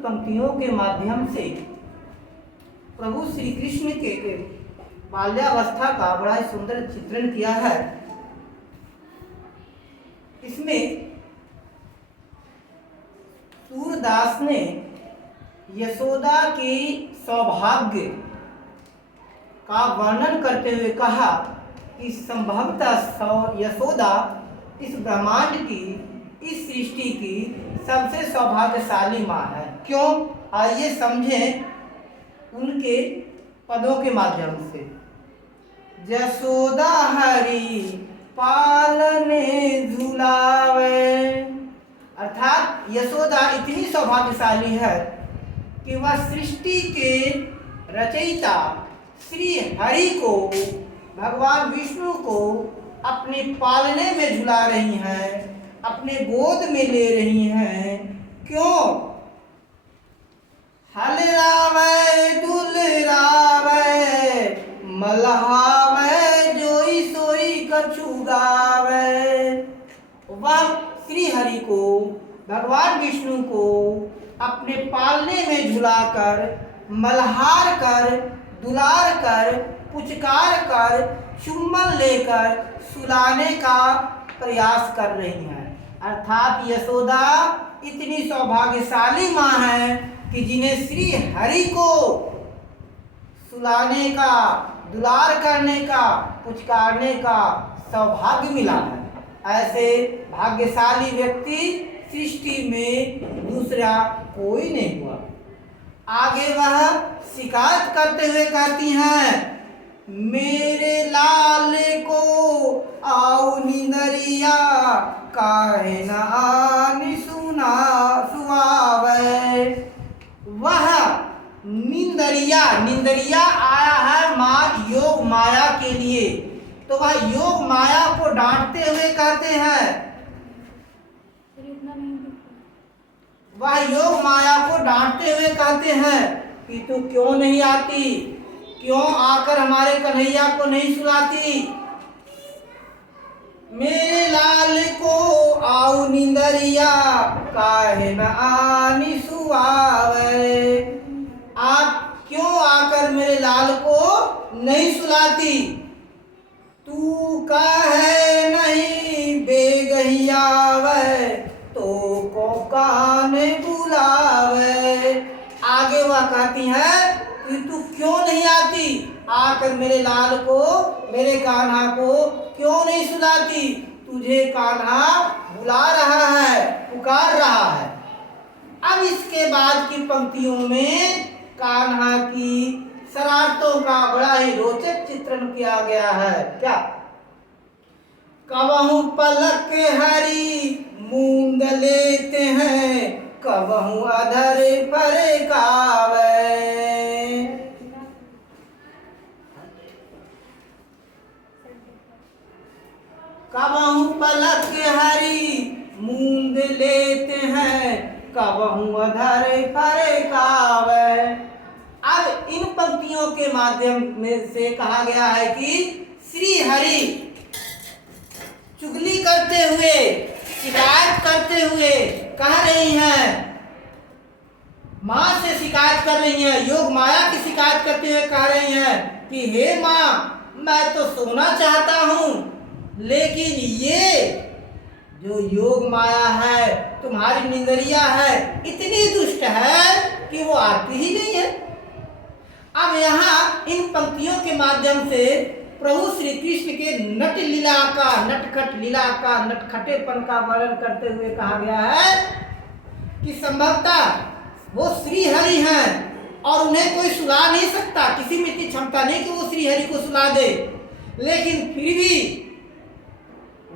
पंक्तियों के माध्यम से प्रभु श्री कृष्ण के बाल्यावस्था का बड़ा ही सुंदर चित्रण किया है। इसमें सूरदास ने यशोदा के सौभाग्य का वर्णन करते हुए कहा कि संभवतः यशोदा इस ब्रह्मांड की, इस सृष्टि की सबसे सौभाग्यशाली माँ है। क्यों? आइए समझें उनके पदों के माध्यम से। यशोदा हरि पालने झुलावे, अर्थात यशोदा इतनी सौभाग्यशाली है कि वह सृष्टि के रचयिता श्री हरि को, भगवान विष्णु को अपने पालने में झुला रही हैं, अपने गोद में ले रही हैं। क्यों? हलरावे दुलरावे मलहावे जोई सोई कछु गावे। वह श्री हरि को, भगवान विष्णु को अपने पालने में झुलाकर, मल्हार कर, दुलार कर, पुचकार कर, चुम्बन लेकर सुलाने का प्रयास कर रही हैं। अर्थात यशोदा इतनी सौभाग्यशाली माँ है कि जिन्हें श्री हरि को सुलाने का, दुलार करने का, पुचकारने का सौभाग्य मिला है। ऐसे भाग्यशाली व्यक्ति सृष्टि में दूसरा कोई नहीं हुआ। आगे वह शिकायत करते हुए कहती हैं, मेरे लाल को आओ निंदरिया काहे न आनी सुना सुआवे। वह निंदरिया, निंदरिया आया है माँ योग माया के लिए, तो वह योग माया को डांटते हुए कहते हैं, वह योग माया को डांटते हुए कहते हैं कि तू क्यों नहीं आती, क्यों आकर हमारे कन्हैया को नहीं सुलाती। मेरे लाल को आओ निंदरिया काहे न आनी सुआवे। आप क्यों आकर मेरे लाल को नहीं सुलाती। तू काहे नहीं बेगहियावे तो को कान बुलावे। आगे वह कहती है कि तू क्यों नहीं आती, आकर मेरे लाल को, मेरे कान्हा को क्यों नहीं सुलाती। तुझे कान्हा बुला रहा है, पुकार रहा है। अब इसके बाद की पंक्तियों में कान्हा की शरारतों का बड़ा ही रोचक चित्रण किया गया है। क्या? कबहू पलक हरी मूंद लेते हैं, कबहू अधर फरकावे। कबहू पलक हरी मूंद लेते हैं, कबहू अधर फरकावे। अब इन पंक्तियों के माध्यम में से कहा गया है कि श्री हरि चुगली करते हुए, शिकायत करते हुए कह रही हैं, माँ से शिकायत कर रही हैं, योग माया की शिकायत करते हुए कह रही हैं कि हे माँ, मैं तो सोना चाहता हूँ, लेकिन ये जो योग माया है, तुम्हारी निंदरिया है, इतनी दुष्ट है कि वो आती ही नहीं है। अब यहाँ इन पंक्तियों के माध्यम से प्रभु श्री कृष्ण के नट लीला का, नटखट लीला का, नटखटेपन का वर्णन करते हुए कहा गया है कि संभवतः वो श्री हरि हैं और उन्हें कोई सुला नहीं सकता, किसी में इतनी क्षमता नहीं कि वो श्री हरि को सुला दे, लेकिन फिर भी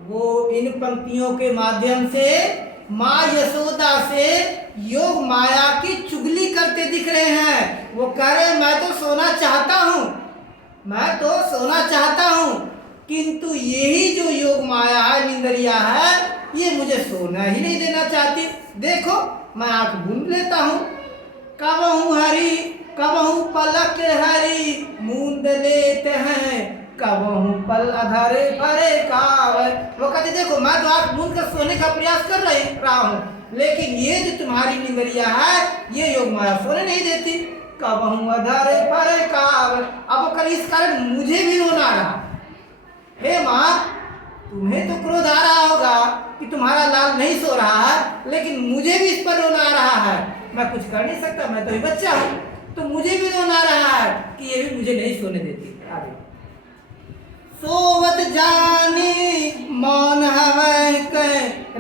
वो इन पंक्तियों के माध्यम से माँ यशोदा से योग माया की चुगली करते दिख रहे हैं। वो कह रहे, मैं तो सोना चाहता हूँ, मैं तो सोना चाहता हूँ, किंतु यही जो योग माया है, निंदरिया है, ये मुझे सोना ही नहीं देना चाहती। देखो मैं आंख मूंद लेता हूँ। कबहू हरी, कबहू पलक हरी मूंद लेते हैं, कबहू पल अधरे परे कावे। वो कहते, देखो मैं तो आंख मूंद कर सोने का प्रयास कर रहा हूँ, लेकिन ये जो तुम्हारी निंदरिया है, ये योग योग माया सोने नहीं देती। कबहू अधर पर काव, अब कल इस कारण मुझे भी रोना आ रहा। हे माँ, तुम्हें तो क्रोध आ रहा होगा कि तुम्हारा लाल नहीं सो रहा है, लेकिन मुझे भी इस पर रोना आ रहा है। मैं कुछ कर नहीं सकता, मैं तो ही बच्चा हूँ, तो मुझे भी रोना आ रहा है कि ये भी मुझे नहीं सोने देती। आगे, सोवत जानी मौन हवै कह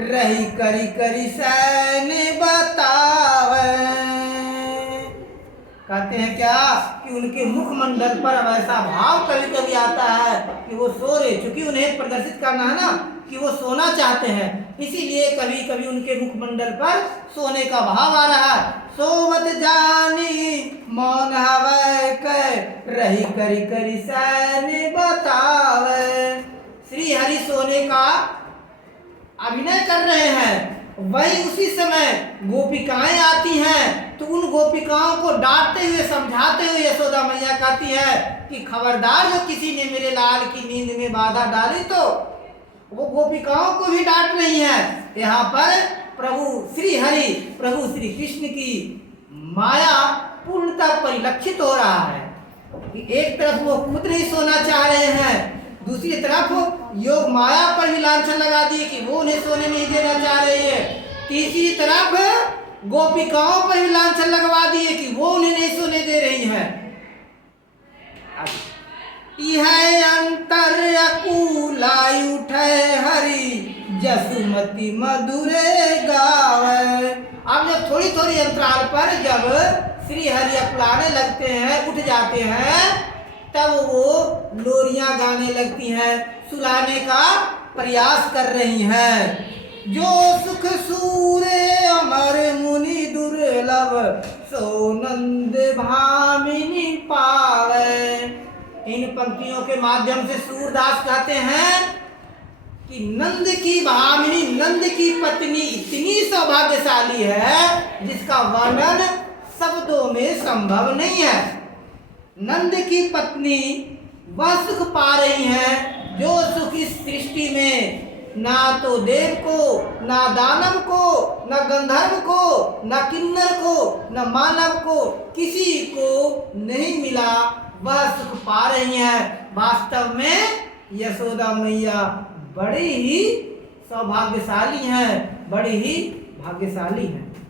रही करी करी सैन बतावे। कहते हैं क्या कि उनके मुखमंडल पर अब ऐसा भाव कभी कभी आता है कि वो सो रहे, चूंकि उन्हें प्रदर्शित करना है ना कि वो सोना चाहते हैं, इसीलिए कभी कभी उनके मुखमंडल पर सोने का भाव आ रहा है। सोवत जानी मौन हवै कह रही करी करी सैन बतावे। श्री हरि सोने का अभिनय कर रहे हैं, वही उसी समय गोपिकाएं आती हैं, तो उन गोपिकाओं को डांटते हुए समझाते हुए यशोदा मैया कहती है कि खबरदार, जो किसी ने मेरे लाल की नींद में बाधा डाली तो वो गोपिकाओं को भी डांट रही है। यहाँ पर प्रभु श्री हरि, प्रभु श्री कृष्ण की माया पूर्णतः परिलक्षित हो रहा है कि एक तरफ वो खुद नहीं सोना चाह रहे हैं, दूसरी तरफ योग माया पर भी लांछन लगा दिए कि वो उन्हें सोने नहीं देना चाह रही है, तीसरी तरफ गोपिकाओं पर भी लांछन लगवा दिए कि वो उन्हें नहीं सोने दे रही हैं। यह अंतर अकुलाई उठे हरि जसुमती मधुरे गावे। अब जब थोड़ी थोड़ी अंतराल पर जब श्री हरि अकुलाने लगते हैं, उठ जाते हैं, तब वो लोरियां गाने लगती हैं, सुलाने का प्रयास कर रही हैं। जो सुख सूरे अमर मुनि दुर्लभ, सो नंद भामिनी पावे। इन पंक्तियों के माध्यम से सूरदास कहते हैं कि नंद की भामिनी, नंद की पत्नी इतनी सौभाग्यशाली है जिसका वर्णन शब्दों में संभव नहीं है। नंद की पत्नी वह सुख पा रही है जो सुख इस सृष्टि में ना तो देव को, ना दानव को, ना गंधर्व को, ना किन्नर को, ना मानव को, किसी को नहीं मिला, वह सुख पा रही है। वास्तव में यशोदा मैया बड़ी ही सौभाग्यशाली हैं, बड़ी ही भाग्यशाली हैं।